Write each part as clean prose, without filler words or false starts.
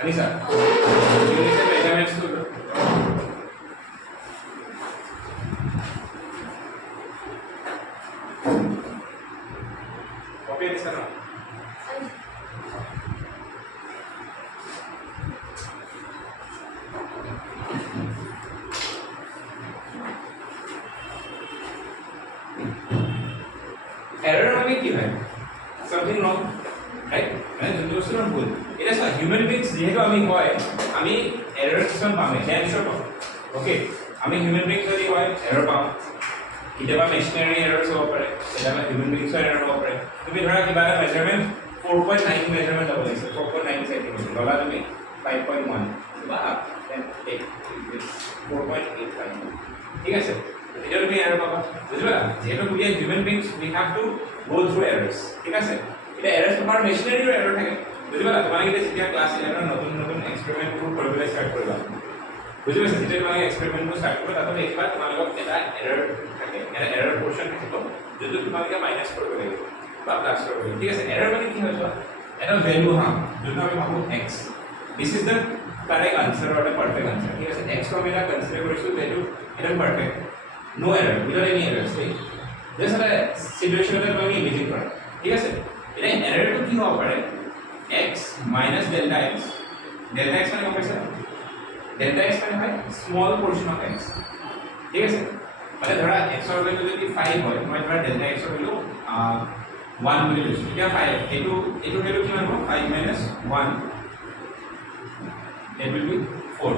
Anisa, you need the measurements to do. Copy this now. Error মানে কি হয়? Something wrong, right? মানে যোনটো বস্তু ভুল। এটা চোৱা হিউমেন বিংছ যেহেতু আমি হয় আমি এৰৰ কিছুমান পাম ডেন্সৰ পাম ওকে আমি হিউমেন বিংছ যদি হয় এৰৰ পাম কেতিয়াবা মেচিনাৰী এৰৰ হ'ব পাৰে কেতিয়াবা হিউমেন বিংছৰ এৰৰ হ'ব পাৰে তুমি ধৰা কিবা এটা মেজাৰমেণ্ট 4.9 মেজাৰমেণ্ট হ'ব লাগিছে 4.9 সেন্টিমিটাৰ ল'লা তুমি 5.1 বা 4.85 ঠিক আছে এতিয়া তুমি এৰৰ পাবা বুজিলা যেহেতু we are human beings we have to go through errors ঠিক আছে এটা এৰৰ তোমাৰ মেচিনাৰীৰ এৰৰ থাকে বুজিলা তোমালোকে যেতিয়া ক্লাছ 11 নতুন নতুন এক্সপেৰিমেন্টবোৰ কৰিবলৈ ষ্টাৰ্ট কৰিবা বুজি পাইছা যেতিয়া তোমালোকে এক্সপেৰিমেন্টবোৰ ষ্টাৰ্ট কৰিবা তাতে একবাৰ তোমালোকক এটা এৰৰ থাকে এটা এৰৰ পোৰশন থাকিব যোনটো তোমালোকে মাইনাছ কৰিব লাগিব বা প্লাছ কৰিব লাগিব ঠিক আছে এৰৰ মানে কি হয় চোৱা এটা ভ্যালু হা যোনটো আমি ভাবো x this is the correct answer or the perfect answer ঠিক আছে x ক আমি এটা কনসিডাৰ কৰিছো ভ্যালু এটা perfect no error without any errors right this is a situation that we imagine কৰা ঠিক আছে এটা এৰৰটো কি হ'ব পাৰে x minus delta x মানে কম পাইছা delta x মানে হয় স্মল পোৰশন অফ x ঠিক আছে মানে ধৰা x ৰ ভ্যালু যদি 5 হয় মই ধৰা delta x ৰ ভ্যালু 1 বুলি লৈছো এতিয়া 5 এইটো ভ্যালু কিমান হ'ব 5 minus 1 that will be 4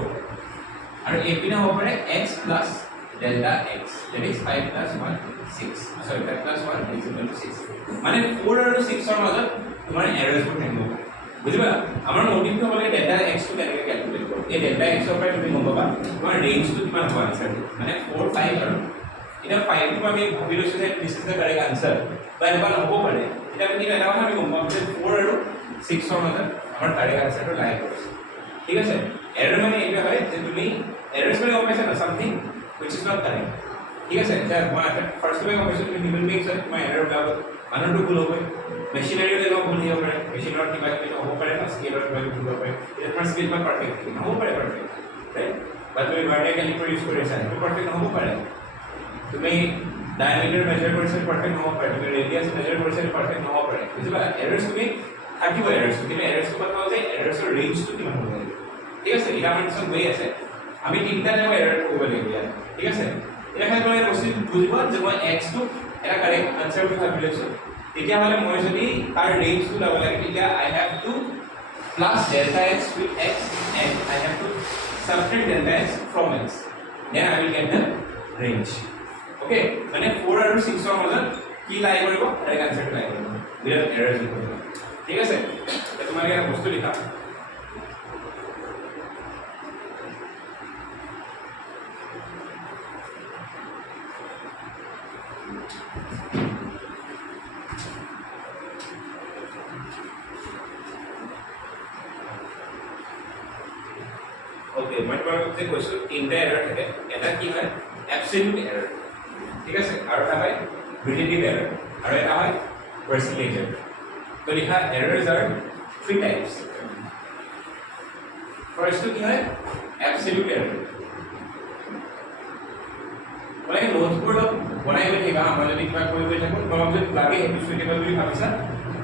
আৰু এপিনে হ'ব পাৰে x plus delta x that is 5 plus 1 6 sorry 5 plus 1 is equal to 6 মানে 4 আৰু 6 ৰ মাজত তোমাৰ এৰৰছ বোৰ থাকিব বুজিবা আমাৰ মোটিভটো হ'ব লাগে delta x টো কেনেকৈ ক্যালকুলেট কৰিব এই delta x ৰ পৰা তুমি গম পাবা তোমাৰ ৰেঞ্জটো কিমান হ'ব আনসাৰ মানে 4 5 আৰু এটা 5 টো আমি ভাবি লৈছো যে this is the correct answer বা এনেকুৱা নহ'ব পাৰে এটা আমি এটা কথা আমি গম পাম যে 4 আৰু 6 ৰ মাজত আমাৰ কাৰেক্ট আনসাৰটো লাই কৰিছে ঠিক আছে এৰৰ মানে এইটো হয় যে তুমি এৰৰছ মানে গম পাইছা না something which is not correct ঠিক আছে এটা ফাৰ্স্ট টাইম কৈছো তুমি হিউমেন বিংছ তোমাৰ এৰৰ ওলাব মানুহটো ভুল হ'ব মেচিনাৰীও যেনেকুৱা ভুল হ'ব পাৰে মেচিনৰ কিবা কিবি হ'ব পাৰে না স্কেলৰ কিবা কিবি হ'ব পাৰে এটা তোমাৰ স্কেল বা পাৰফেক্ট নহ'ব পাৰে পাৰফেক্ট ৰাইট বা তুমি ভাৰ্টিকেল ক্যালিপাৰ ইউজ কৰিছা সেইটো পাৰফেক্ট নহ'ব পাৰে তুমি ডায়ামিটাৰ মেজাৰ কৰিছা পাৰফেক্ট নহ'ব পাৰে তুমি ৰেডিয়াছ মেজাৰ কৰিছা পাৰফেক্ট নহ'ব পাৰে বুজিবা এৰৰছ তুমি থাকিব এৰৰছ কিন্তু এৰৰছটো কথা হ'ল যে এৰৰছৰ ৰেঞ্জটো কিমান হ'ব লাগে ঠিক আছে এটা আমাৰ কিছু গৈ আছে আমি তিনটা টাইপ এৰৰ কৰিব লাগিব ইয়াত ঠিক আছে এটা খালি মই বস্তুটো বুজিব যে মই x টো এটা কাৰেক্ট আনসাৰ বুলি ভাবি লৈছো তেতিয়া হলে মই যদি তাৰ ৰেঞ্জটো ল'ব লাগে তেতিয়া I have to plus delta x with x and I have to subtract delta x from x then I will get the range okay মানে 4 আৰু 6 ৰ মাজত কি লাই কৰিব কাৰেক্ট আনসাৰটো লাই কৰিব without errors ঠিক আছে তোমাক এটা বস্তু লিখা Okay, মই তোমাক যে কৈছো তিনটা এৰৰ থাকে এটা কি হয় এবসলিউট এৰৰ ঠিক আছে আৰু এটা হয় ৰিলেটিভ এৰৰ আৰু এটা হয় পাৰ্সেন্টেজ এৰৰ তো লিখা এৰৰস আৰ থ্ৰী টাইপস ফাৰ্স্ট কি হয় এবসলিউট এৰৰ মানে নোটবোৰ বনাই গৈ থাকিবা মই যদি কিবা কৰি গৈ থাকো তোমাক যদি লাগে সেইটো সুইটেবল বুলি ভাবিছা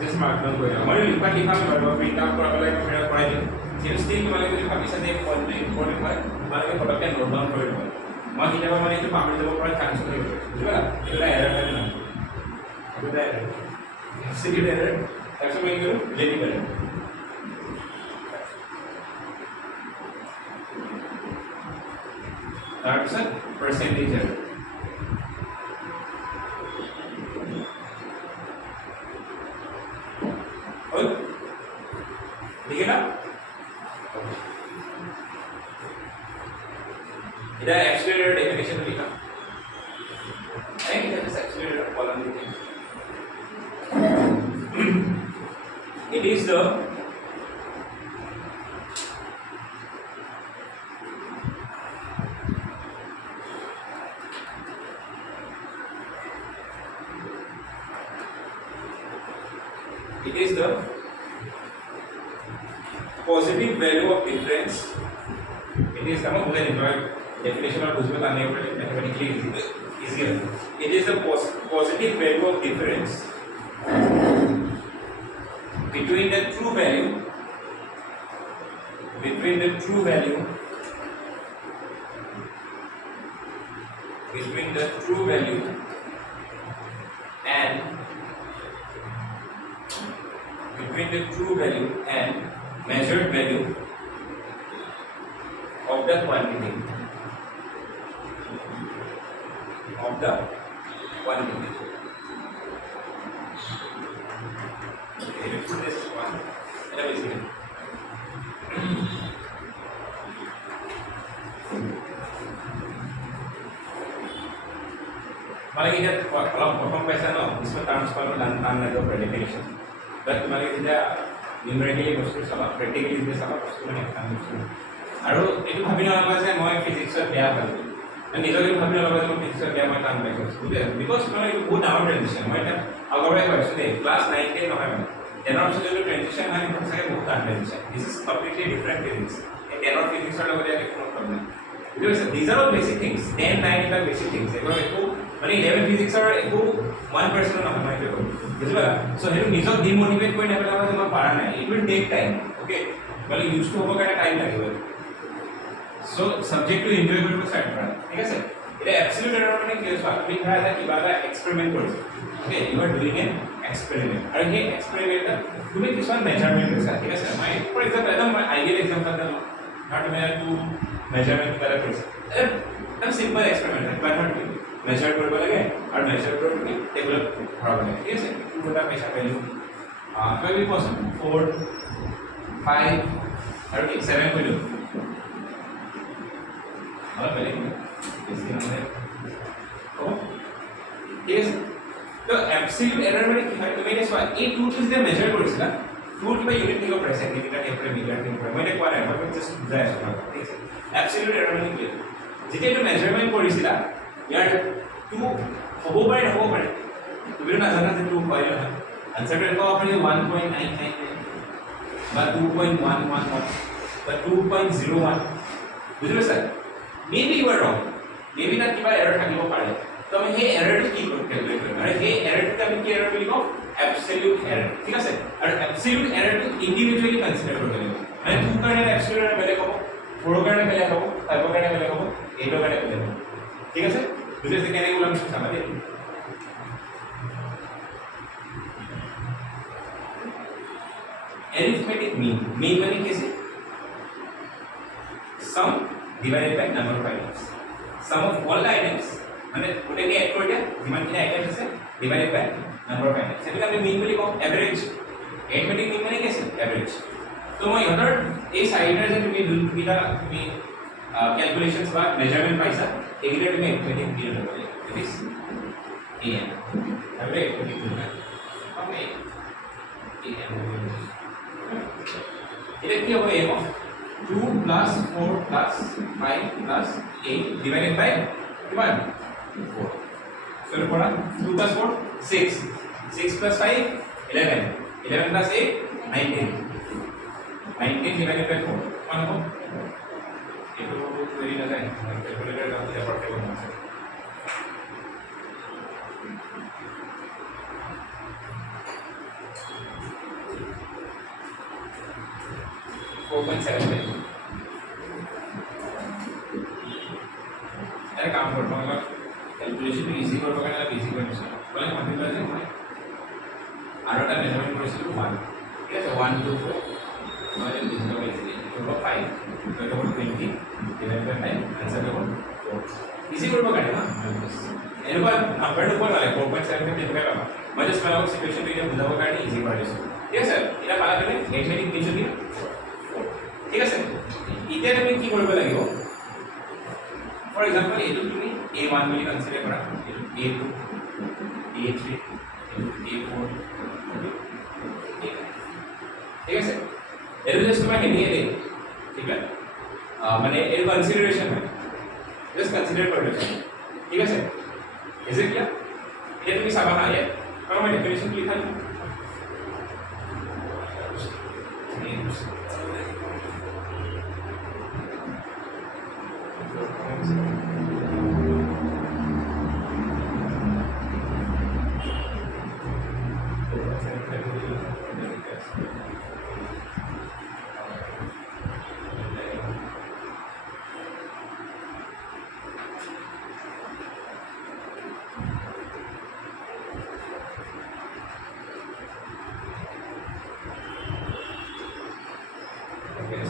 জাস্ট মাৰ্ক ডাউন কৰি মই লিখা মই প্ৰিন্ট আউট কৰাবলৈ কৰাই দিম যেটো ষ্টিল তোমালোকে যদি ভাবিছা যে পইণ্টটো ইম্পৰ্টেণ্ট হয় তোমালোকে ফটককৈ নোট ডাউন কৰি ল'ব মই কেতিয়াবা মানে এইটো পাহৰি যাব পৰা চান্স হৈ গৈছে বুজিলা এটা এৰৰ হয় নহয় এটা এৰৰ এবসলিউট এৰৰ তাৰপিছত মই কি কৰোঁ ৰিলেটিভ এৰৰ তাৰপিছত পাৰ্চেন্টেজ এৰৰ হ'ল ঠিক আছে এটা absolute error definition लिखा है कि this absolute error column लिखें it is the positive value of difference. It is some of the definition of Roosevelt mathematically easier. It is the positive value of difference between the true value and measured value of the quantity. Okay, let's put this one. Let me see. माला की जब प्रथम पैसा ना इसमें transfer में नाम ना जो प्रेडिक्टेशन but माला की जब न्यूमेरिकली बस्तु सभा प्रेक्टिकली जे सभा बस्तु में काम करते আৰু এটো ভাবি নলবা যে মই ফিজিক্সত বেয়া পালো নিজকে ভাবি নলবা যে মই ফিজিক্সত বেয়া মই টান পাইছো বিকজ মানে এইটো বহুত ডাঙৰ ট্ৰেনজিশন মই এটা আগৰবাৰ কৈছো দে ক্লাছ 9 তে নহয় মানে 10 ৰ পিছত ট্ৰেনজিশন হয় সঁচাকে বহুত টান transition this is completely different physics এই 10 ৰ ফিজিক্সৰ লগত ইয়াত কোনো প্ৰব্লেম বুজিছে this are all basic things 10 9 এটা বেসিক থিংস এগুলো একো মানে 11 ফিজিক্সৰ একো 1% নহয় মই এইটো বুজিবা সো হেতু নিজক ডিমোটিভেট কৰি নেপেলাবা যে মই পাৰা নাই it will take time okay মানে ইউজ টু হ'ব কাৰণে টাইম লাগিব সো সাবজেক্ট টু এনজয় কৰিব স্টাৰ্ট কৰা ঠিক আছে এটা অ্যাবসলিউট এৰৰ মানে কি হৈছে আপুনি ধৰা এটা কিবা এটা এক্সপেৰিমেন্ট কৰিছে okay you R doing N experiment আৰু সেই এক্সপেৰিমেন্ট তুমি কিছুমান মেজাৰমেন্ট কৰিছা ঠিক আছে মই ফৰ এক্সাম্পল এটা মই আইডিয়েল এক্সাম্পল এটা লওঁ ধৰা তুমি টু মেজাৰমেন্ট কৰা কৰিছা এটা simple experiment but not measure কৰিব লাগে আৰু মেজাৰ কৰি তুমি টেবুলত ভৰাব লাগে ঠিক আছে টু এটা পইচা ভ্যালু কি পছন্দ 4 5 আৰু 7 কৰি দিওঁ অলপ বেলেগ বেছি নহয় ঠিক আছে তো অ্যাবসলিউট এৰৰ মানে কি হয় তুমি এটা চোৱা এই টু টু যে মেজাৰ কৰিছিলা টু কিবা ইউনিট থাকিব পাৰে সেন্টিমিটাৰ টেম্পাৰেচাৰ মিটাৰ টেম্পাৰেচাৰ মই এটা কোৱা নাই মই জাস্ট বুজাই আছো ঠিক আছে অ্যাবসলিউট এৰৰ মানে কি যেতিয়া তুমি মেজাৰমেন্ট কৰিছিলা ইয়াৰ টু হ'ব পাৰে নহ'ব পাৰে তুমি নাজানা যে টু হয় নহয় আনসাৰটো এনেকুৱা হ'ব পাৰে 1.99 বা 2.111 বা 2.01 বুজি পাইছা মেবি ইউ আৰ ৰং মেবি তাত কিবা এৰৰ থাকিব পাৰে তো আমি সেই এৰৰটো কি কেলকুলেট কৰিম আৰু সেই এৰৰটো আমি কি এৰৰ বুলি কওঁ অ্যাবসলিউট এৰৰ ঠিক আছে আৰু অ্যাবসলিউট এৰৰটো ইন্ডিভিজুৱেলি কনসিডাৰ কৰিব লাগিব মানে 2 কাৰণে অ্যাবসলিউট এৰৰ বেলেগ হ'ব 4 কাৰণে বেলেগ হ'ব 5 কাৰণে বেলেগ হ'ব 8 কাৰণে বেলেগ হ'ব ঠিক আছে বুঝেছে কেন এগুলো আমি শিখাবো দে arithmetic mean মানে কি আছে sum divided by number of items sum of all the items মানে ওটাকে এড কৰি দিয়া যিমান কিনা আইটেমছ আছে divided by number of items সেটাকে আমি mean বুলি কওঁ average arithmetic mean মানে কি আছে average তো মই ইহঁতৰ এই সাইডৰ যে তুমি দুটা তুমি ক্যালকুলেশনস বা মেজারমেন্ট পাইছা এগুলো তুমি arithmetic mean লব লাগে ইট ইজ am তাহলে arithmetic mean ওকে am এটা কি হবে am 2 plus 4 plus 5 plus 8 divided by 1 4 so এর পড়া 2 plus 4 6 plus 5 11 11 plus 8 19 divided by 4 1 हो itu dari nada calculator kamu tidak pakai bahasa 4.7 এটা কাম করব আমরা ক্যালকুলেশন ইজি করব কেন ইজি করছি বলে মাল্টিপ্লাই যে হয় আর একটা মেজারমেন্ট করেছিল 1 ঠিক আছে 1 2 4 মানে ডিজিটাল বাই 3 করব 5 এটা হলো 20 ডিভাইড বাই 5 आंसर হবে 4 ইজি করব কেন না এরপর নাম্বারটা উপর वाले 4.7 কে দেখবে বাবা मैं जस्ट मैं आपको सिचुएशन দিয়ে বুঝাবো কারণ ইজি করে দিছি ঠিক আছে এটা পালা পেলে এডমিটিং কিছু দিন ঠিক আছে ইতে তুমি কি করবে লাগিব ফর एग्जांपल এটো তুমি a1 বুলি কনসিডার করা এটো a2 a3 a4 ঠিক আছে এর জাস্ট তোমাকে নিয়ে দে ঠিক আছে মানে এর কনসিডারেশন হয় জাস্ট কনসিডার করে দেবে ঠিক আছে ইজ ইট ক্লিয়ার এটা তুমি সাবা না কারণ मैं डेफिनेशन लिखा है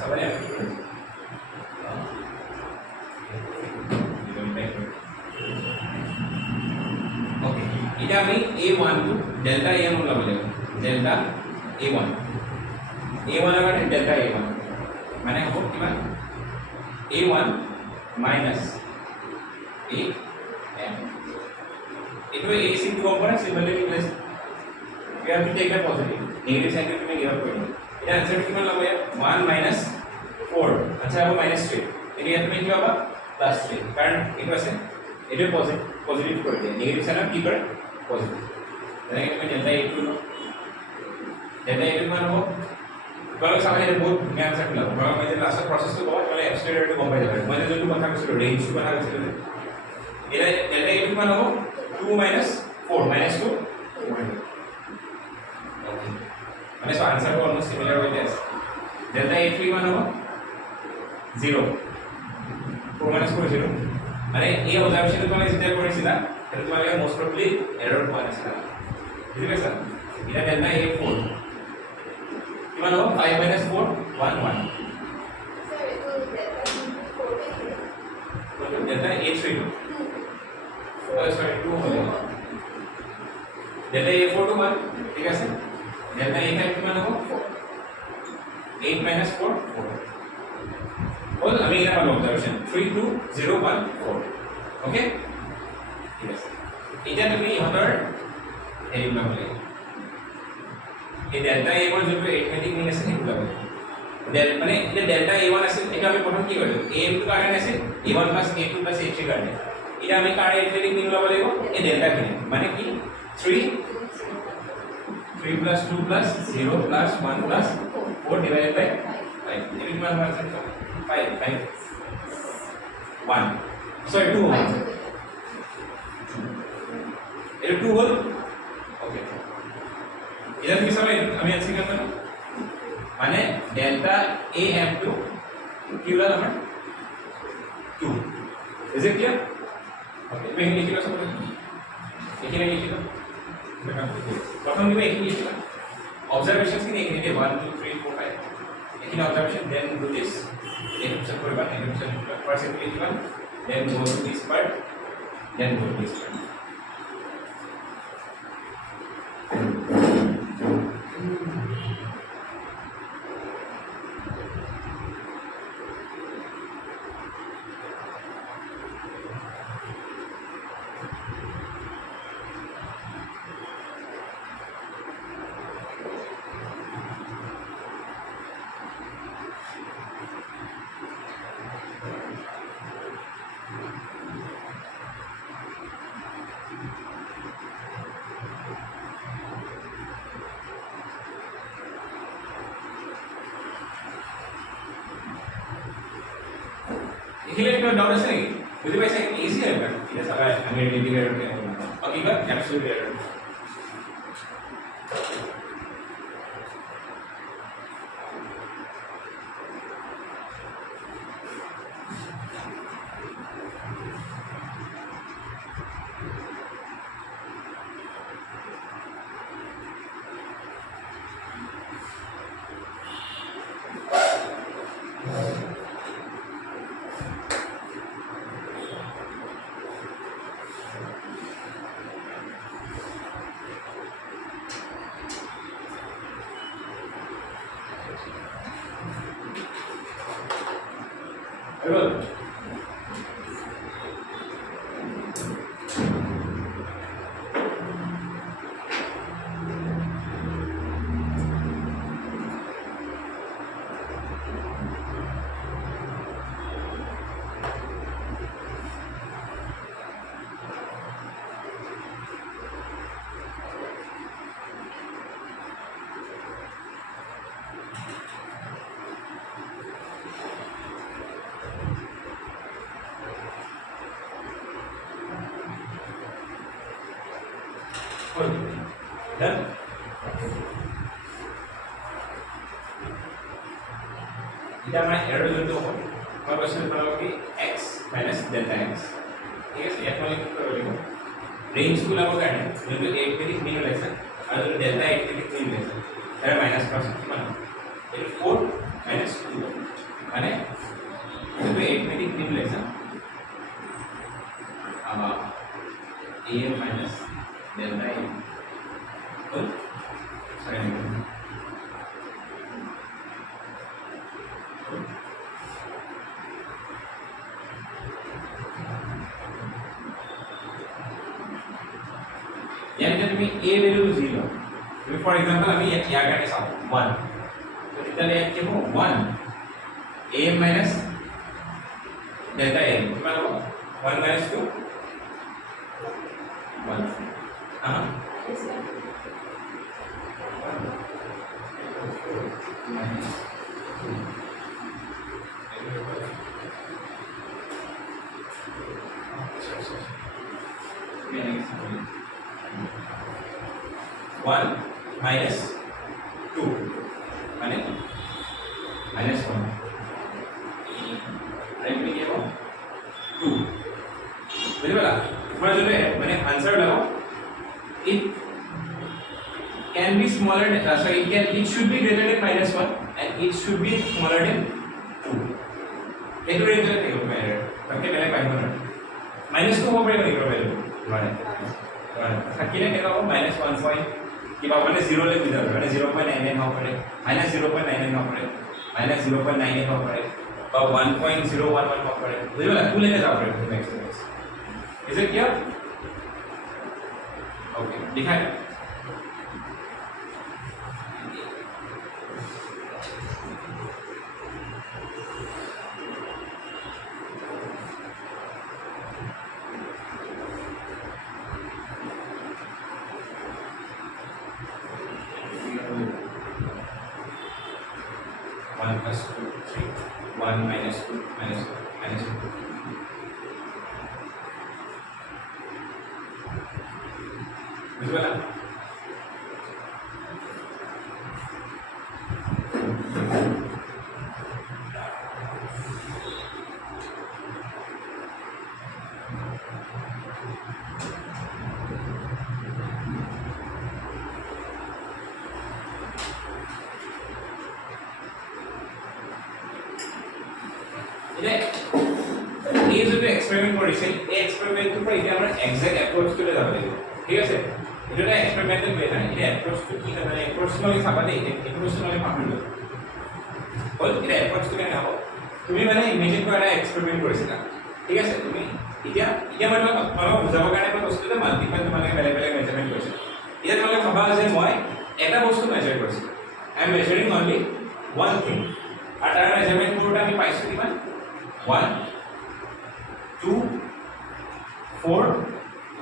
চাবনে ओके इटा আমি a1 টু ডেল্টা a1 ওলাব লাগিব ডেল্টা a1 a1 এর মানে ডেল্টা a1 মানে হ'ব কিমান a1 minus a m itu ac to component similarly place we have to take the positive negative sign to give up kori এটা answer কিমান লব 1 minus 4 আচ্ছা হ'ব minus 3 এনি তুমি কি পাবা plus 3 কারণ এটো আছে এটো পজিটিভ কৰি দিয়ে নেগেটিভ সাইন কি কৰে পজিটিভ তেনেকে তুমি ডেল্টা a2 লো ডেল্টা a2 মান হ'ব kalau sama ini बहुत धुनिया आंसर मिला kalau मैं जो लास्ट प्रोसेस को बहुत पहले एब्स्ट्रैक्ट रेट को कंपेयर कर मैं जो तो बता कुछ रेंज को बता कुछ ये डेल्टा a2 मान हो 2 minus 4 minus 2 ओके मैंने सो आंसर को ऑलमोस्ट सिमिलर हो दिस डेल्टा a3 मान हो 0 4 minus 4 0 अरे ये ऑब्जर्वेशन तो मैं स्टेप কৰিছিলা সেইটো তোমালে মোস্ট প্ৰবলি এৰৰ পোৱা নাছিল বুজি পাইছা এটা ডেল্টা a4 किमान हो 5 minus 4 1 1 सर तो डेल्टा a3 सॉरी 2 हो जाएगा डेल्टा a4 to 1 ठीक है सर डेल्टा a5 किमान हो 8 minus 4 4 और अभी इधर वाला ऑब्जर्वेशन 3 2 0 1 4 ओके ठीक है सर इधर তুমি ইহঁতৰ হেৰি বনাব লাগিব এই ডেল্টা a1 যোনটো এৰিথমেটিক মিন আছে সেইটো লাগে ডেল মানে এটা ডেল্টা a1 আছে এটা আমি প্ৰথম কি কৰিলো a2 কাৰণে আছে a1 + a2 + a3 কাৰণে এটা আমি কাৰ এৰিথমেটিক মিন লব লাগিব এই ডেল্টা খিনি মানে কি 3 + 2 + 0 + 1 + 4 divided by 5 এটা কিমান হয় স্যার 5 1 সরি 2 হয় এটা 2 হল ওকে इधर की समय हमें ऐसे करना है माने डेल्टा am टू q ला number 2 is it clear okay मैं लिख लो सब लिखिए लिखिए प्रथम में एक लिखिए ऑब्जर्वेशंस की एक लिखिए 1 2 3 4 5 लेकिन ऑब्जर्वेशन देन डू दिस एक सब कोई बात नहीं सब फर्स्ट लिखिए then go to this part then go to this part इखिले एक डाउट আছে নেকি বুঝি পাইছা ইজি হয় এটা এটা সবাই আমি ইন্টিগ্রেটর কে হকিকত অ্যাবসলিউট এরর Good. Done? এটা মানে এরর যোনটো হয় মই কৈছিলো তোমালোকক কি x minus delta x ঠিক আছে ইয়াত মই কি কৰিব লাগিব ৰেঞ্জ টো লাভ কাৰণে যোনটো এৰিথমেটিক মিন ওলাইছে আৰু যোনটো ডেল্টা এৰিথমেটিক মিন ওলাইছে তাৰ মাইনাস পাৰ্চেন্ট কিমান এইটো 4 - 2 তুমি a ভ্যালু 0 তুমি ফৰ এক্সাম্পল আমি ইয়াৰ কাৰণে চাওঁ 1 তো তেতিয়ালে ইয়াত কি হ'ব 1 a minus delta a কিমান হ'ব 1 minus 2 1 minus 1 minus 2 মানে minus 1 আৰু এপিনে কি হ'ব 2 বুজি পালা তোমাৰ যদি মানে আনসাৰ লাগাও it can be smaller than it should be greater than minus 1 and it should be smaller than 2 এইটো ৰেঞ্জত থাকিব পাৰে তাকে বেলেগ পাইব না minus 2 হ'ব পাৰে নেকি ভ্যালু মানে থাকিলে কেনেকুৱা হ'ব minus 1 point কিবা মানে 0 লৈ যাব মানে 0.99 হ'ব পাৰে minus 0.99 হ'ব পাৰে minus 0.98 হ'ব পাৰে বা 1.011 হ'ব পাৰে বুজি পালা 2 লৈকে যাব পাৰে next next is it clear okay दिखाएं One plus 2, 3. 1 minus 2 minus 2 minus 2. Visual. এই যে এক্সপেৰিমেন্ট কৰিছিল এই এক্সপেৰিমেন্টৰ পৰা এতিয়া আমাৰ এক্সাক্ট এপ্ৰোচটো লৈ যাব লাগিব ঠিক আছে এটা এক্সপেৰিমেন্টেল মেথড এটা এপ্ৰোচটো কি মানে এপ্ৰোচনলি চাবা দেই এপ্ৰোচনলি পাহৰিলো হ'ল এটা এপ্ৰোচটো কেনে হ'ব তুমি মানে ইমেজিন কৰা এটা এক্সপেৰিমেন্ট কৰিছিলা ঠিক আছে তুমি এতিয়া মই তোমাক বুজাবৰ কাৰণে মই বস্তুটো মাল্টিপল মানে বেলেগ বেলেগ মেজাৰমেন্ট কৰিছিলা এতিয়া তোমালোকে ভাবা যে মই এটা বস্তু মেজাৰ কৰিছিলো I am measuring only one thing আৰু তাৰ মেজাৰমেন্ট কৰোঁতে আমি পাইছো কিমান 1 2 4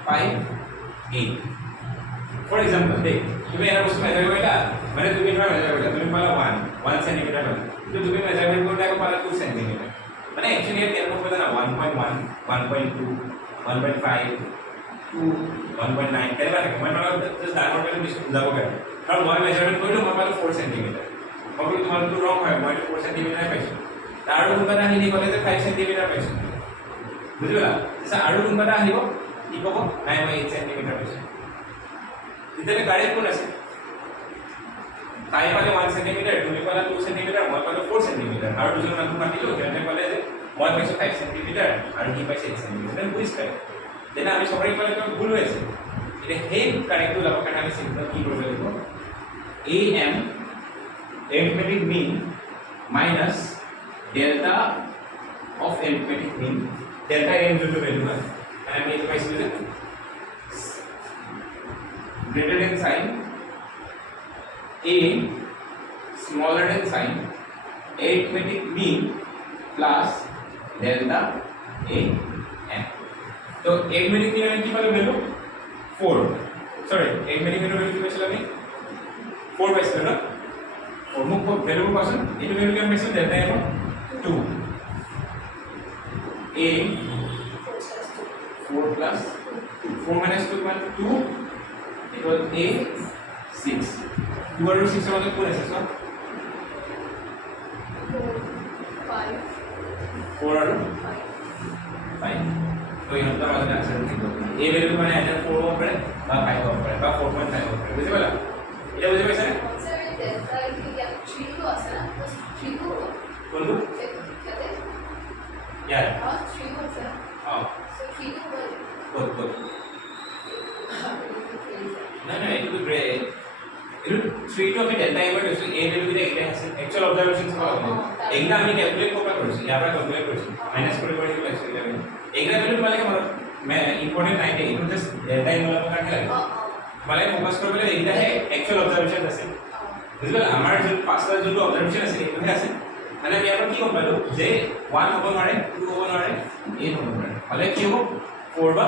5 8 for example দেখ তুমি এটা বস্তু মেজার কৰিলা মানে তুমি এটা মেজাৰ কৰিলা তুমি পালা 1 cm পালা তো তুমি মেজাৰমেন্ট কৰোঁতে আকৌ পালা 2 cm মানে একচুয়ালি ইয়াত কেনেকুৱা হ'ব জানা 1.1 1.2 1.5 2 1.9 কেনেকুৱা থাকে মই তোমাক জাষ্ট ডাঙৰ কৰি দিছো বুজাব কাৰণে কাৰণ মই মেজাৰমেন্ট কৰিলো মই পালো 4 cm মই কিন্তু তোমাৰটো ৰং হয় মই 4 cm পাইছো আৰু কোনবাটা আহিলে ক'লে যে 5 cm পাইছো বুজিলা এসা আৰু কোনবাটা আহিব কি ক'ব নাই মই 8 cm পাইছো ইতেনে কাৰেক্ট কোন আছে তাই পালে 1 cm তুমি পালা 2 cm মই পালো 4 cm আৰু দুজন মানুহ মাতিলো কেনে ক'লে যে মই পাইছো 5 cm আৰু কি পাইছে 8 cm দেন বুঝ পায় দেন আমি সবৰে ক'লে তো ভুল হৈছে এটা হেড কাৰেক্ট লাভ কাৰণে আমি সিম্পল কি কৰিব লাগিব am arithmetic mean minus delta of arithmetic mean delta m जो value है and I'm going to use greater than sign a smaller than sign arithmetic mean plus delta a m तो arithmetic mean में की value 4 sorry arithmetic mean value कितना चला नहीं 4 बाइस ना और मुख को value पासन ये value क्या मिसल delta m 2 a 4 plus 4 minus 2 1 2 equal a 6 2 और 6 मतलब कौन है सर 4 और 5 तो यहाँ पर वाला आंसर लिखो a वैल्यू माने आंसर 4 हो पड़े बा 5 हो पड़े बा 4.5 हो पड़े बुझे वाला ये बुझे पैसा है सर डेल्टा या 3 को आसा ना तो 3 को कौन को कहते यार हां 3 को आसा हां सो 3 को good no it will be great it will 3 to আমি delta m কৰিছো a value বিলাক এটা আছে actual observations কৰা এইটা আমি ক্যালকুলেট কৰা কৰিছো ইয়াৰ পৰা ক্যালকুলেট কৰিছো মাইনাস কৰি কৰি লাগিছে এইটা value তোমালোকে মে ইম্পৰ্টেন্ট নাই দে ইটো জাস্ট delta m লব কাৰণে লাগে তোমালোকে ফোকাস কৰিব লাগিব এইটাহে একচুয়াল অবজাৰভেশন আছে বুজিলা আমাৰ যে পাঁচটা যোনটো অবজাৰভেশন আছে এইটোহে আছে মানে আমি ইয়াৰ কি গম পালো যে 1 হ'ব নোৱাৰে 2 হ'ব নোৱাৰে 8 হ'ব নোৱাৰে হলে কি হ'ব 4 বা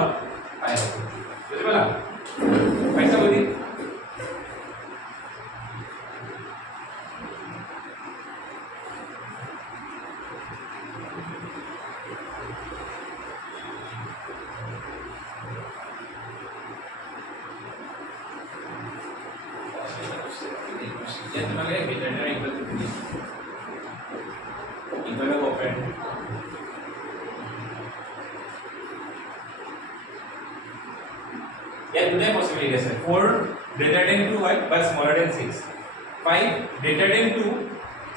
5 হ'ব বুজিলা পাইছা বুজি ya तुम्हारे वेटरनरी इक्वल टू ऑपरेट या दुटा पॉसिबिलिटी আছে 4 greater than 2 হয় but smaller than 6 5 greater than 2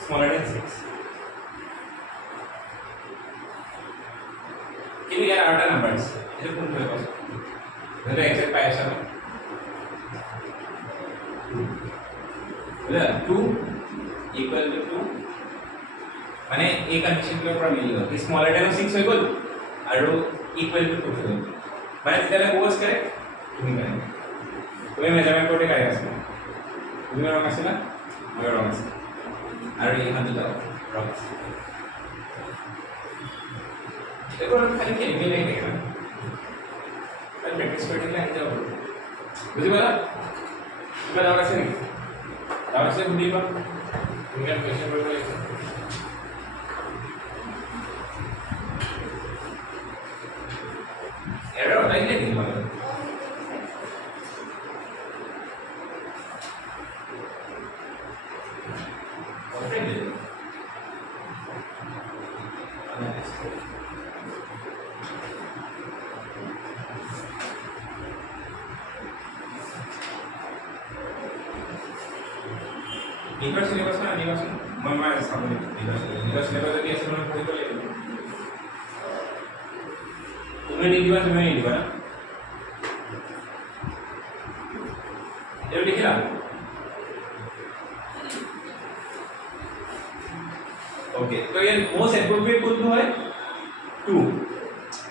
smaller than 6 কিন্তু ইয়াৰ আউটাৰ নাম্বাৰছ এটা কোনটো হয় কৈছো ধৰা এক্সাক্ট পাই আছা बोला 2 इक्वल टू 2 माने ए कंडीशन के ऊपर मिल गयो स्मॉलर देन 6 হৈ গল আৰু इक्वल टू 2 হৈ গল মানে যেটা কোর্স করে তুমি করে তুমি মেজারমেন্ট করতে কাই আছে তুমি রং আছে না মই রং আছে আৰু এই হাতে দাও রং আছে এবার খালি খেলবে নাই দেখে না তাহলে প্র্যাকটিস করতে লাগে যাও বুঝি বলা তুমি রং আছে নাকি Ahora se unirá, mira que se vuelve eso. Error, ahí le digo. Comprende. निकर सिलेबस में निकर मम्मा सामने निकर सिलेबस के ऐसे మనం পড়ি বলে তুমি নিদিবা তুমি নিদিবা না এর লিখিলা ওকে তো এর মোস্ট অ্যাপ্রোপ্রিয়েট কোনটো হয় 2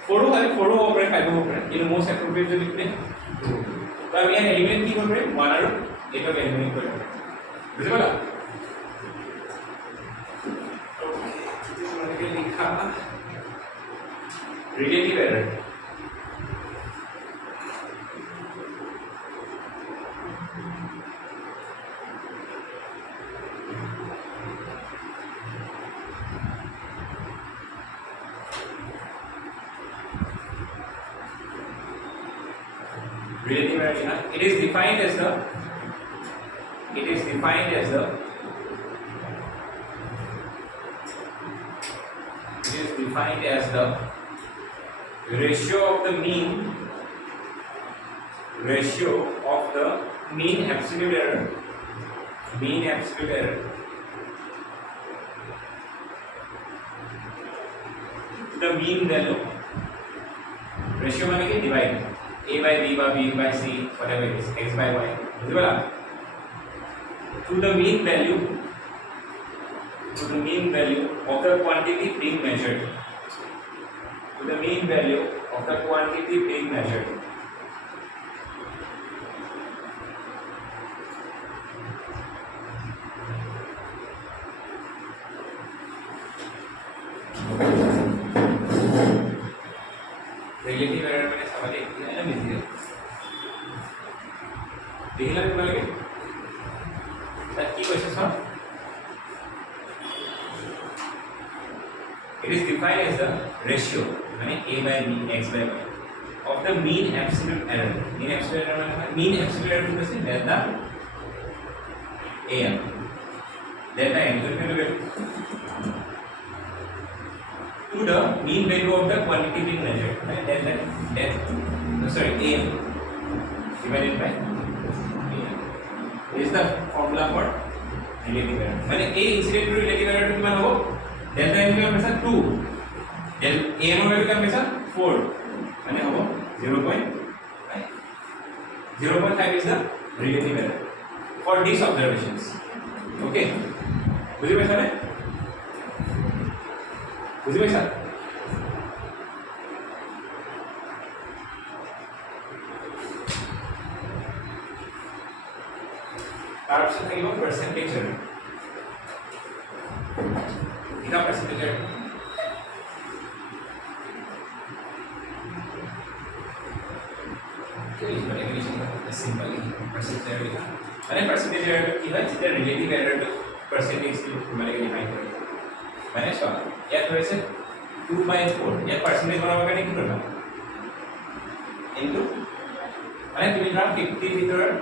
4 হয় 4 হবে 5 হবে কিন্তু মোস্ট অ্যাপ্রোপ্রিয়েট যদি লিখলে 2 তো আমি এর এলিমেন্ট কি করব 1 আর এটাকে এলিমিনেট করব বুঝতে পারলা ओके लिखा relative error relative error it is defined as the it is defined as the ratio of the mean absolute error to the mean value ratio माने कि divide a by b by b by c whatever it is x by y बुझिबला to the mean value of the quantity being measured to the mean value of the quantity being measured relative error मैंने सवाल एक दिया है मिल दिया देखला तुम्हारे लगे sir की question sir it is defined as the ratio माने a by b x by y of the mean absolute error mean absolute error means delta am delta m तो क्या लोगे to the mean value of the quantity being measured delta am divided by am is the formula for relative error माने a incident to relative error कितना हो delta m का हमेशा 2 del am का हमेशा 4 माने हो 0.5 is the relative error for these observations okay बुझी पाइছা ने बुझी पाइছা लिखा percentage error simple percentage error लिखा અને પરસેન્ટેજ એરર की है जितना रिलेटिव एरर टू परसेंटेज की हमारे के डिफाइन करें मैंने सो या तो ऐसे 2/4 या परसेंटेज बनावा का नहीं करना इनटू અને তুমি ধৰা 50 ভিতৰত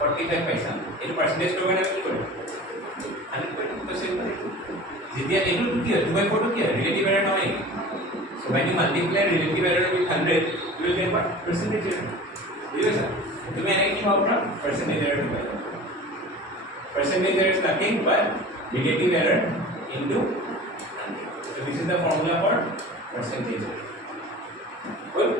45 পাইছা এই পাৰ্সেন্টেজ টো মানে কি কৰিব 100% যেতিয়া এইটো কি হয় 2/4 টো কি হয় রিলেটিভ এরর নহয় so when you multiply relative error with 100 you will get what percentage error বুঝিছা তুমি এনে কি পাবা percentage error টো পাবা percentage error is nothing but relative error into 100 so this is the formula for percentage error good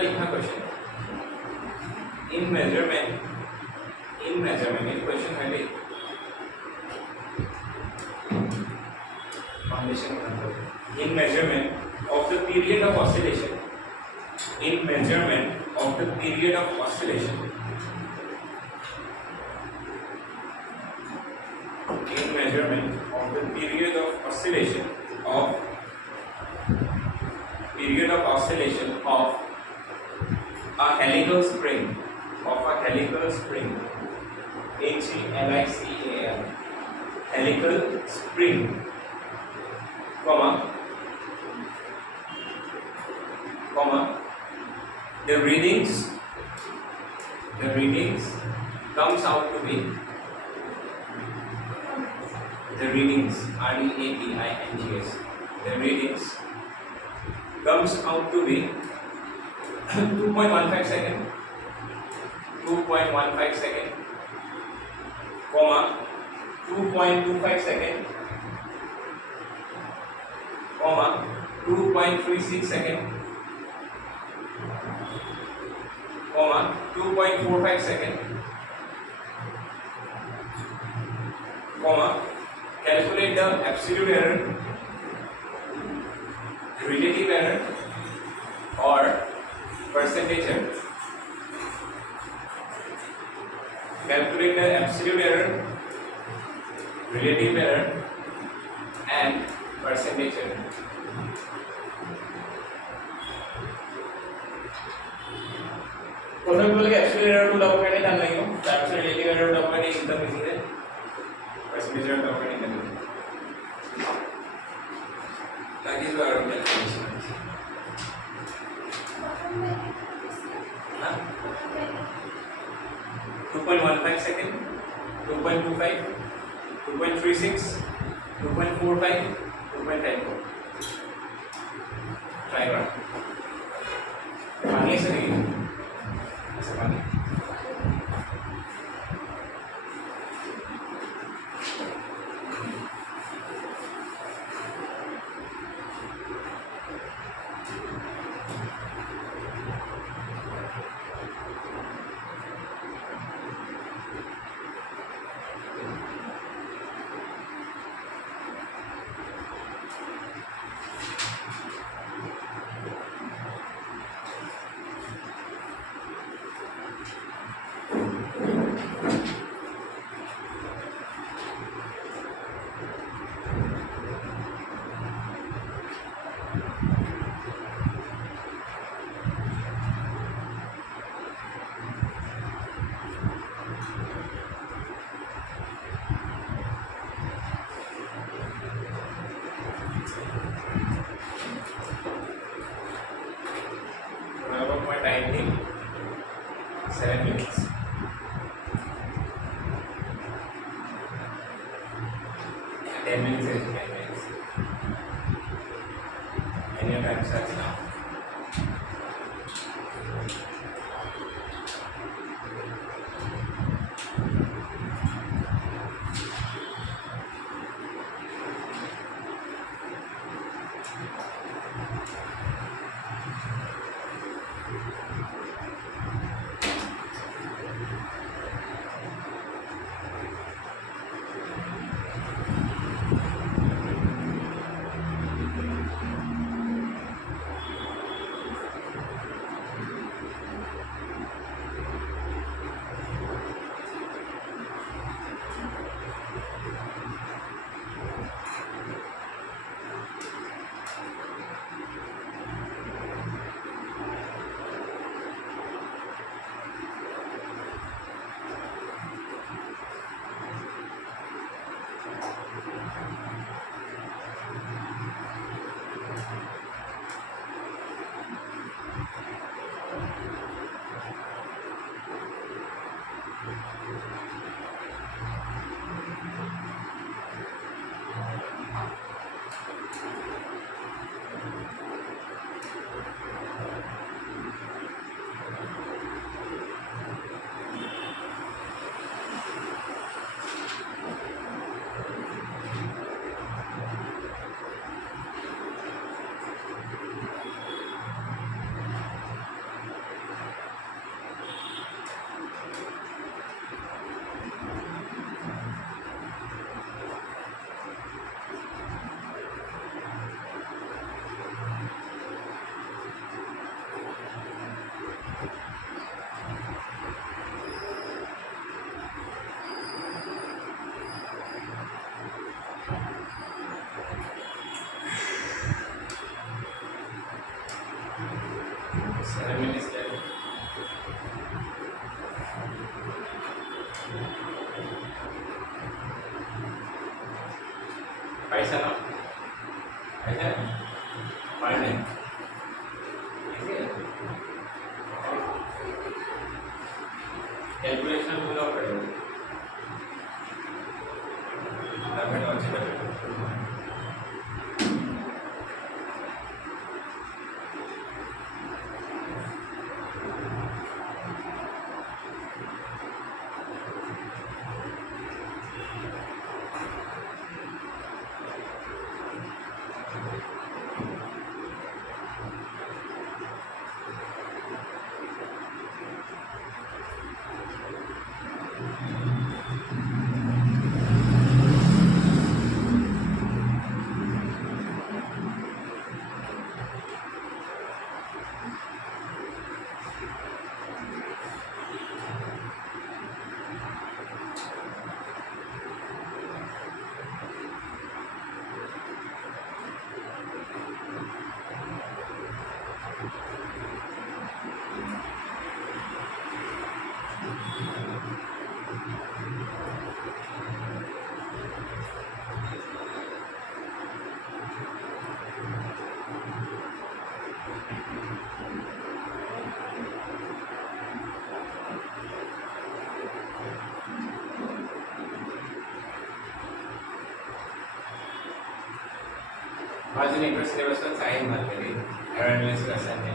लिखना question in measurement in question है foundation in measurement of the period of oscillation in measurement of the period of oscillation in measurement of the period of oscillation of a helical spring HELICAL helical spring comma the readings comes out to be the readings READINGS the readings comes out to be 2.15 second comma 2.25 second comma 2.36 second comma 2.45 second comma calculate the absolute error relative error or percentage error calculate the absolute error relative error and percentage error প্রথমে বলি absolute error টো লগাব কাৰণে টান লাগিব তাৰপিছত relative error লগাব কাৰণে একদম ইজি হয় percentage error লগাব কাৰণে টান লাগিব আৰু ক্যালকুলেশন 2.15 second 2.25 2.36 2.45 2.54 try करा पानी से नहीं ऐसे पानी time in 7 minutes. And 10 minutes is 10 minutes. And your time starts now. 7 minutes left. पैसा ना पैसा पढ़ने कैलकुलेशन पूरा पड़ेगा आज नेटवर्क सिलेबस का साइन मार के एवेंटमेंट्स का साइन है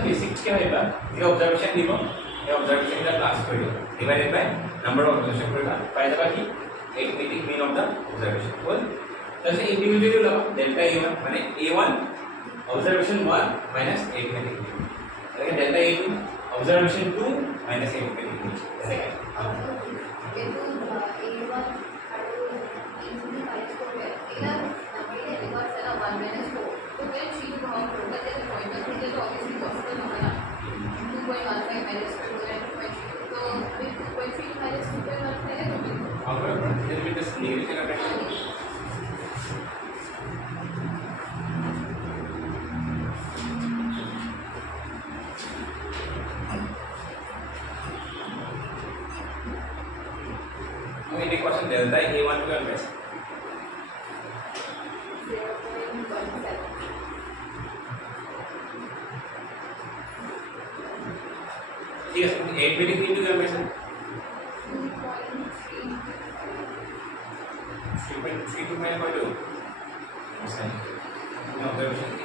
बेसिक्स क्या होगा ये ऑब्जर्वेशन দিব এই ऑब्जर्वेशन का क्लास কৰিব divided by number of observation কৰিবা পাই যাবা কি arithmetic mean of the observation बोल जैसे इंडिविजुअली लगा डेल्टा a1 माने a1 observation 1 minus arithmetic mean अगर delta a2 observation 2 minus arithmetic mean ऐसे क्या a1 আৰু इंटू माइनस 4 एला नंबर रिवर्स है 1 माइनस 4 तो then 3 को हम करते हैं पॉइंट में तो ऑब्वियसली पॉसिबल होगा 2.15 माइनस 2 and 2.3 तो अभी 2.3 माइनस 2.15 है तो अगर फिर भी दिस नेगेटिव का हम एक क्वेश्चन दे देता है a1 का वैल्यू 0.17 ठीक है 8 बिट इंटू का वैल्यू 3.32 में कोई दो ऑब्जर्वेशन की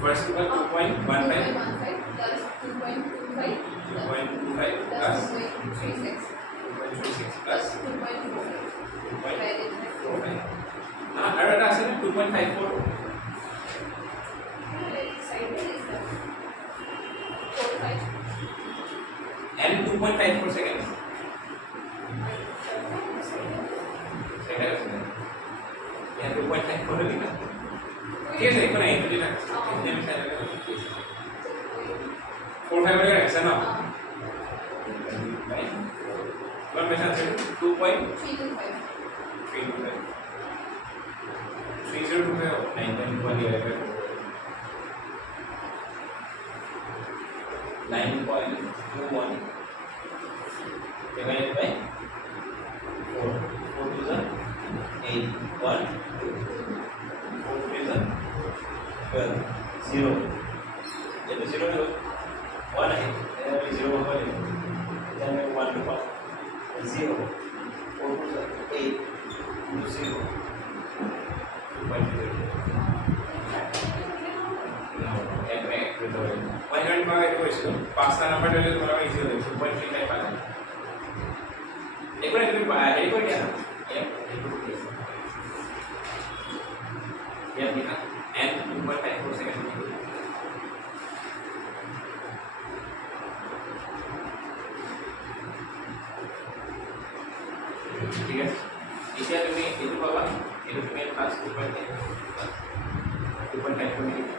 फर्स्ट का 2.15 plus 2.25 2.25 plus plus 2.36 2.36 plus plus 2.45 हाँ और এটা আছে 2.54 and 2.54 seconds या 2.54 होगी ना ठीक है इतना ही तो लेना इतने में सारे 4 5 লৈকে আছে ন हाँ কিমান পাইছা আছে 2.325 325 3025 9.1 divided by 9.21 divided by 4 4 to the 8 1 2 4 to the 12 0 जब 0 में 1 है अभी 0 होगा then 1 to 1 0 4 to the 8 to 0 pasta number जो तुम्हारा इजी हो जाएगा 2.35 पाना एक बार हेरी को क्या ये लिखा n 2.54 सेकंड ठीक है इसे तुम्हें ये बाबा ये तुम्हें क्लास 2.5 को मिलेगा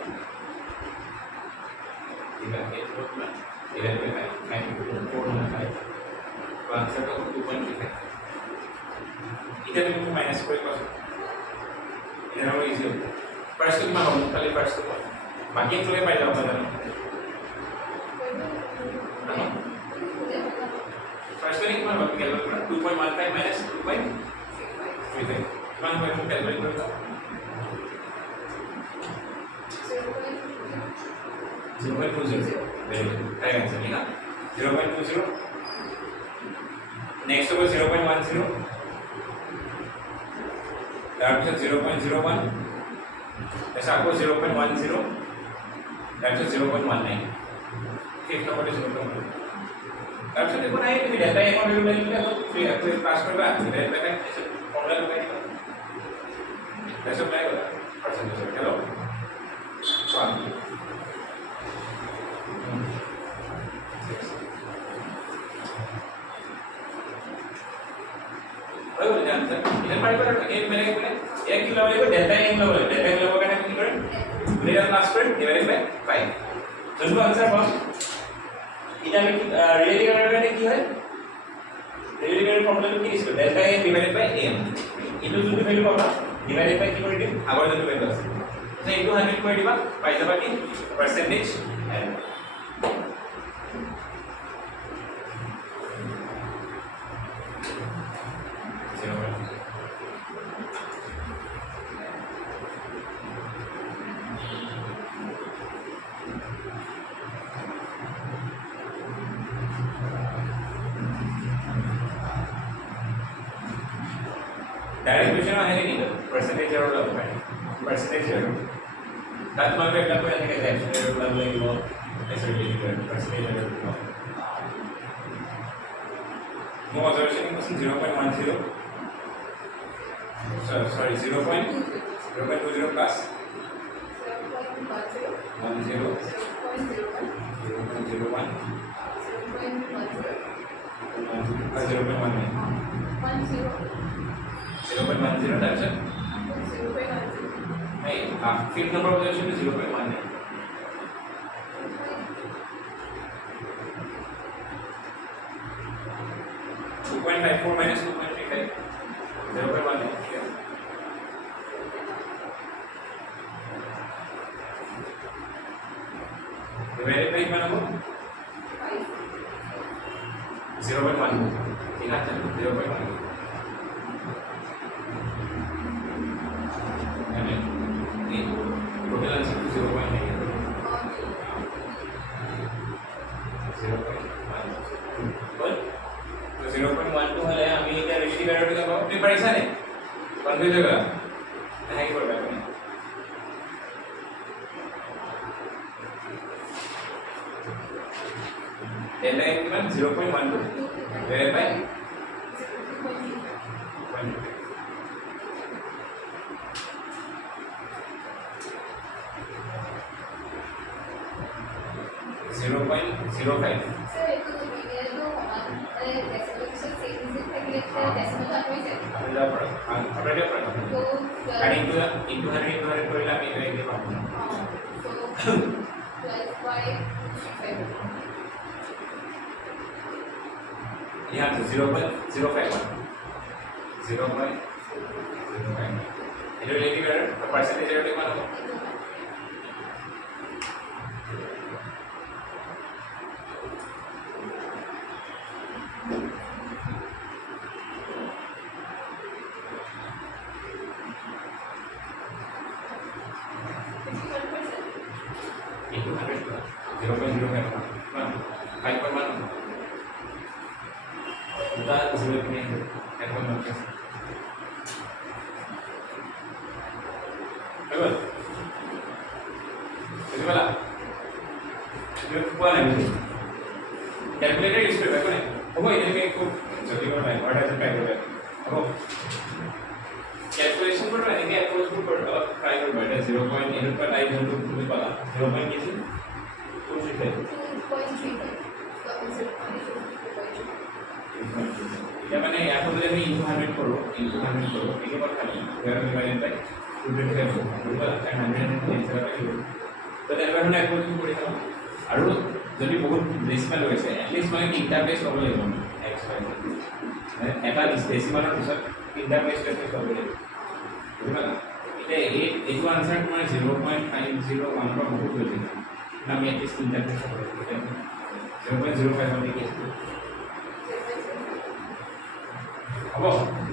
ठीक है ये तो ना 11.5 तो आंसर का 2.35 इधर में माइनस कोई का इधर वो इजी होता है फर्स्ट में हम खाली फर्स्ट को बाकी तो ये पहले होगा ना फर्स्ट में कितना बाकी कैलकुलेट करना 2.15 माइनस 2.35 कितना होगा हम कैलकुलेट करेंगे 0.20 very good right answer है ना 0.20 next होगा 0.10 তাৰপিছত 0.01 ऐसा आपको 0.10 তাৰপিছত 0.19 फिफ्थ नंबर 0.1 তাৰপিছত দেখোন আহি তুমি ডেটা একৰ ভ্যালু দিলে তো ফ্ৰী আপনি পাস কৰিবা ডেটা একক ফৰ্মুলা লগাই দিবা তাৰপিছত পাই গলা পাৰ্চেন্টেজ হেল্ল সমান ওই বলে জানতে এটা পারি করে এক মেরে করে এক কিলো লাগবে ডেল্টা এম লাগবে ডেল্টা এম লাগবে কেন কি করেন গ্রেটার প্লাস করে ডিভাইডেড বাই 5 জন্য आंसर পাবো এটা আমি রিয়েলি করার কি হয় রিয়েলি করার ফর্মুলা কি ছিল ডেল্টা এম ডিভাইডেড বাই এম ইনটু যদি ভ্যালু পাবা ডিভাইডেড বাই কি করে দিম আগৰ যদি ভ্যালু আছে তো ইনটু 100 করে দিবা পাই যাবা কি পার্সেন্টেজ এরর डायरेक्ट क्वेश्चन आहे नाही पर्सेंटेज एरर लागतो पर्सेंटेज एरर त्यात मग वेगळा पण आहे का ॲक्शन एरर लागलं किंवा एसर्टिफिकेट पर्सेंटेज एरर मग ऑब्झर्वेशन पासून 0.10 सॉरी 0.20 प्लस 10 0.10 তাৰপিছত नहीं फिफ्थ नंबर ऑब्जर्वेशन में 0.1 है 2.54 minus 2.35 0.1 है डिवाइडेड बाय कितना हो 0.1 ठीक है 0.1 total answer to 0.9 0.1 तो 0.12 হলে আমি এটা রেশিও ভ্যালুটা পাবো তুমি পাইছা নে কনফিউজ হয়ে গেল হ্যাঁ কি করবে আপনি ডেল্টা এর কিমান 0.12 ডিভাইডেড বাই 0.05 सर एक तो ये जो हमारे डेसिमल से डेसिमल का कोई से आपल्याला ऑलरेडी आपण तो आणि इंटू 100 करला मी एक दे पाहतो तो 12 यहाँ तो 0.051 0.051 এটা রিলেটিভ এরর পার্সেন্টেজ এরর মান হবে into 100 plus 0.051 5.1 এটা 0.1 এবার এগুলা ये कौन है मुझे कैलकुलेटर यूज कर रहा है अब इधर में को जल्दी कर रहा है व्हाट हैज ट्राई कर रहा है अब कैलकुलेशन कर रहा है कि अप्रोच को कर अब ट्राई कर रहा है 0.8 का टाइप है तो मुझे पता 0. किसी कोशिश है 2.3 या मैंने यहाँ पर जब मैं into 100 करो एक बार खाली अगर मैं मैंने भाई 2.5 बोला 100 तो এবাৰ মানে এপ্ৰোচ কৰি চাওঁ আৰু যদি বহুত ডেসিমাল হৈছে এটলিষ্ট মানে তিনটা পেজ হ'ব লাগিব x y মানে এটা ডেসিমালৰ পিছত তিনটা পেজ টেক্সট হ'ব লাগিব বুজিলা এতিয়া এইটো আনসাৰ তোমাৰ 0.501 পৰা বহুত হৈ যায় না আমি এটলিষ্ট তিনটা পেজ হ'ব লাগিব 0.05 লিখি আছো হ'ব